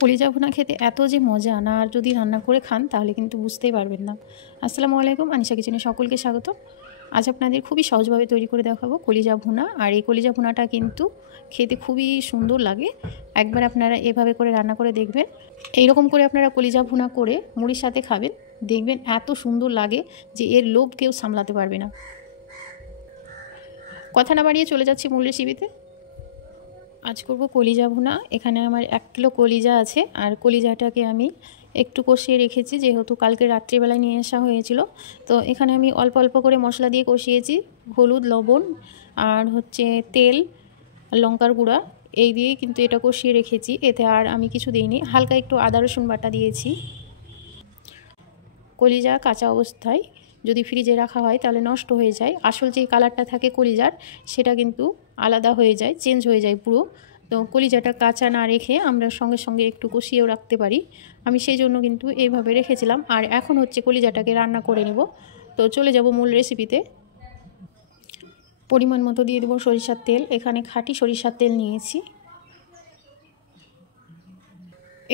কলিজা ভুনা খেতে এত যে মজা না, আর যদি রান্না করে খান তাহলে কিন্তু বুঝতেই পারবেন না। আসসালামু আলাইকুম, আনিশা কিচেনে সকলকে স্বাগত। আজ আপনাদের খুবই সহজভাবে তৈরি করে দেখাবো কলিজা ভুনা। আর এই কলিজা ভুনাটা কিন্তু খেতে খুবই সুন্দর লাগে। একবার আপনারা এভাবে করে রান্না করে দেখবেন। এইরকম করে আপনারা কলিজা ভুনা করে মুড়ির সাথে খাবেন, দেখবেন এত সুন্দর লাগে যে এর লোভ কেউ সামলাতে পারবে না। কথা না বাড়িয়ে চলে যাচ্ছি মূল রেসিপিতে। আজ করব কলিজা ভুনা। এখানে আমার 1 কিলো কলিজা আছে, আর কলিজাটাকে আমি একটু কষিয়ে রেখেছি, যেহেতু কালকে রাত্রিবেলায় নিয়ে আসা হয়েছিল। তো এখানে আমি অল্প অল্প করে মশলা দিয়ে কষিয়েছি, হলুদ, লবণ আর তেল, লঙ্কার গুঁড়া, এই দিয়েই কিন্তু এটা কষিয়ে রেখেছি। এতে আর আমি কিছু দিইনি, হালকা একটু আদা রসুন বাটা দিয়েছি। কলিজা কাঁচা অবস্থায় যদি ফ্রিজে রাখা হয় তাহলে নষ্ট হয়ে যায়, আসল যে কালারটা থাকে কলিজার সেটা কিন্তু আলাদা হয়ে যায়, চেঞ্জ হয়ে যায় পুরো। তো কলিজাটা কাঁচা না রেখে আমরা সঙ্গে সঙ্গে একটু কষিয়েও রাখতে পারি। আমি সেই জন্য কিন্তু এইভাবে রেখেছিলাম। আর এখন কলিজাটাকে রান্না করে নেব। তো চলে যাব মূল রেসিপিতে। পরিমাণ মতো দিয়ে দেবো সরিষার তেল। এখানে খাঁটি সরিষার তেল নিয়েছি।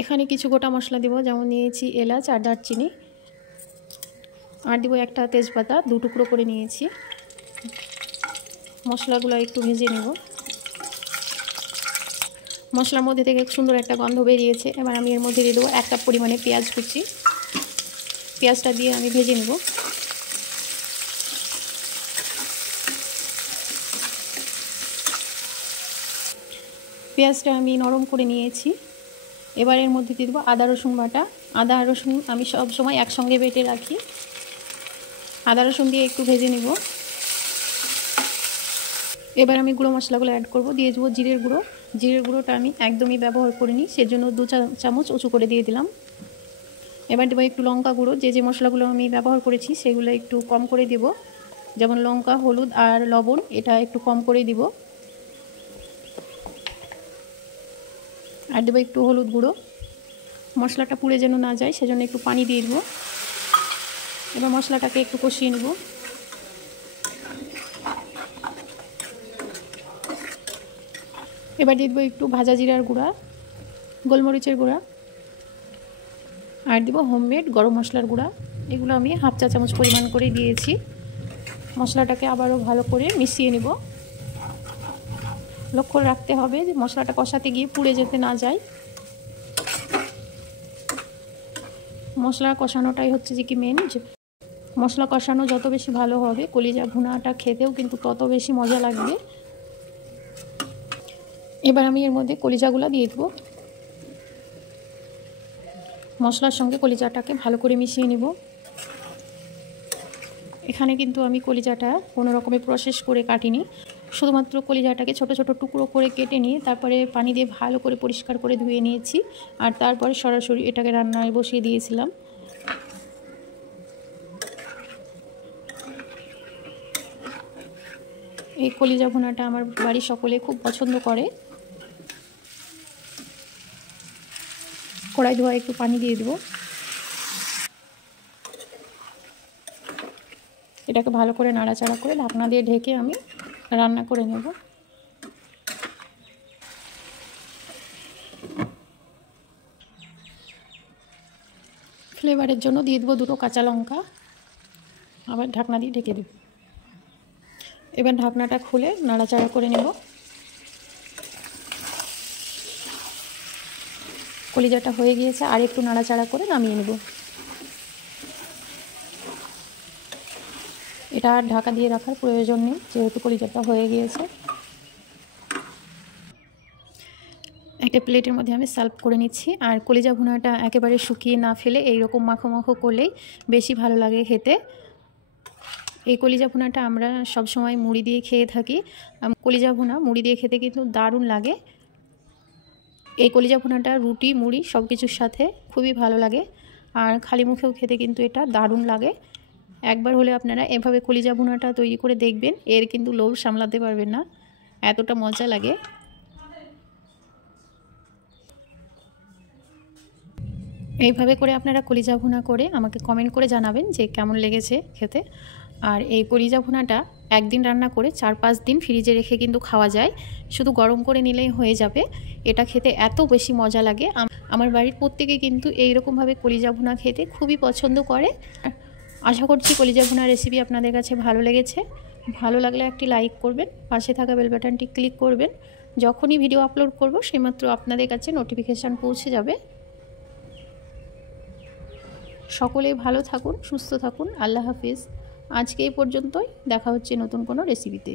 এখানে কিছু গোটা মশলা দেবো, যেমন নিয়েছি এলাচ আর দারচিনি, আর দিব একটা তেজপাতা 2 টুকরো করে নিয়েছি। মশলাগুলো একটু ভেজে নেব। মশলার মধ্যে থেকে সুন্দর একটা গন্ধ বেরিয়েছে। এবার আমি এর মধ্যে দিয়ে দেবো 1 কাপ পরিমাণে পেঁয়াজ কুচি। পেঁয়াজটা দিয়ে আমি ভেজে নেব। পেঁয়াজটা আমি নরম করে নিয়েছি। এবার এর মধ্যে দিয়ে দেবো আদা রসুন বাটা। আদা আর রসুন আমি সব সময় একসঙ্গে বেটে রাখি। আদা রসুন দিয়ে একটু ভেজে নেব। এবার আমি গুঁড়ো মশলাগুলো অ্যাড করব। দিয়ে দেবো জিরের গুঁড়ো। জিরের গুঁড়োটা আমি একদমই ব্যবহার করিনি, সেজন্য 2 চামচ উঁচু করে দিয়ে দিলাম। এবার দেবো একটু লঙ্কা গুঁড়ো। যে মশলাগুলো আমি ব্যবহার করেছি সেগুলো একটু কম করে দেব, যেমন লঙ্কা, হলুদ আর লবণ, এটা একটু কম করে দিব। আর দেবো একটু হলুদ গুঁড়ো। মশলাটা পুড়ে যেন না যায় সেজন্য একটু পানি দিয়ে দেবো। এবার মশলাটাকে একটু কষিয়ে নেব। এবার দিয়ে দেবো একটু ভাজা জিরার গুঁড়া, গোলমরিচের গুঁড়া, আর দেবো হোমমেড গরম মশলার গুঁড়া। এগুলো আমি 1/2 চা চামচ পরিমাণ করে দিয়েছি। মশলাটাকে আবারও ভালো করে মিশিয়ে নেব। লক্ষ্য রাখতে হবে যে মশলাটা কষাতে গিয়ে পুড়ে যেতে না যায়। মশলা কষানোটাই মেন। মশলা কষানো যত বেশি ভালো হবে, কলিজা ভুনাটা খেতেও কিন্তু তত বেশি মজা লাগবে। এবার আমি এর মধ্যে কলিজাগুলো দিয়ে দেবো। মশলার সঙ্গে কলিজাটাকে ভালো করে মিশিয়ে নেব। এখানে কিন্তু আমি কলিজাটা কোনো রকমের প্রসেস করে কাটিনি, শুধুমাত্র কলিজাটাকে ছোট ছোট টুকরো করে কেটে নিয়ে তারপরে পানি দিয়ে ভালো করে পরিষ্কার করে ধুয়ে নিয়েছি। আর তারপরে সরাসরি এটাকে রান্নায় বসিয়ে দিয়েছিলাম। এই কলিজা ভুনাটা আমার বাড়ির সকলে খুব পছন্দ করে। কড়াই ধোয়া একটু পানি দিয়ে দেবো। এটাকে ভালো করে নাড়াচাড়া করে ঢাকনা দিয়ে ঢেকে আমি রান্না করে নেব। ফ্লেভারের জন্য দিয়ে দেবো 2 কাঁচা লঙ্কা। আবার ঢাকনা দিয়ে ঢেকে দেব। এবার ঢাকনাটা খুলে নাড়াচাড়া করে নেব। কলিজাটা হয়ে গিয়েছে, আর একটু নাড়াচাড়া করে নামিয়ে নেব। এটা আর ঢাকা দিয়ে রাখার প্রয়োজন নেই, যেহেতু কলিজাটা হয়ে গিয়েছে। একটা প্লেটের মধ্যে আমি সার্ভ করে নিচ্ছি। আর কলিজা ভুনাটা একেবারে শুকিয়ে না ফেলে এইরকম মাখো মাখো করলেই বেশি ভালো লাগে খেতে। এই কলিজা ভুনাটা আমরা সবসময় মুড়ি দিয়ে খেয়ে থাকি। কলিজা ভুনা মুড়ি দিয়ে খেতে কিন্তু দারুণ লাগে। এই কলিজা ভুনাটা রুটি, মুড়ি সব কিছুর সাথে খুবই ভালো লাগে। আর খালি মুখেও খেতে কিন্তু এটা দারুণ লাগে। একবার হলে আপনারা এভাবে কলিজা ভুনাটা তৈরি করে দেখবেন, এর কিন্তু লোভ সামলাতে পারবেন না, এতটা মজা লাগে। এইভাবে করে আপনারা কলিজা ভুনা করে আমাকে কমেন্ট করে জানাবেন যে কেমন লেগেছে খেতে। আর এই কলিজা ভুনাটা একদিন রান্না করে 4-5 দিন ফ্রিজে রেখে কিন্তু খাওয়া যায়, শুধু গরম করে নিলেই হয়ে যাবে। এটা খেতে এত বেশি মজা লাগে। আমার বাড়ির প্রত্যেকে কিন্তু এইরকমভাবে কলিজা ভুনা খেতে খুবই পছন্দ করে। আশা করছি কলিজা ভুনা রেসিপি আপনাদের কাছে ভালো লেগেছে। ভালো লাগলে একটি লাইক করবেন, পাশে থাকা বেল বাটনটি ক্লিক করবেন। যখনই ভিডিও আপলোড করব সেইমাত্র আপনাদের কাছে নোটিফিকেশান পৌঁছে যাবে। সকলেই ভালো থাকুন, সুস্থ থাকুন। আল্লাহ হাফিজ। আজকে এই পর্যন্তই, দেখা হচ্ছে নতুন কোনো রেসিপিতে।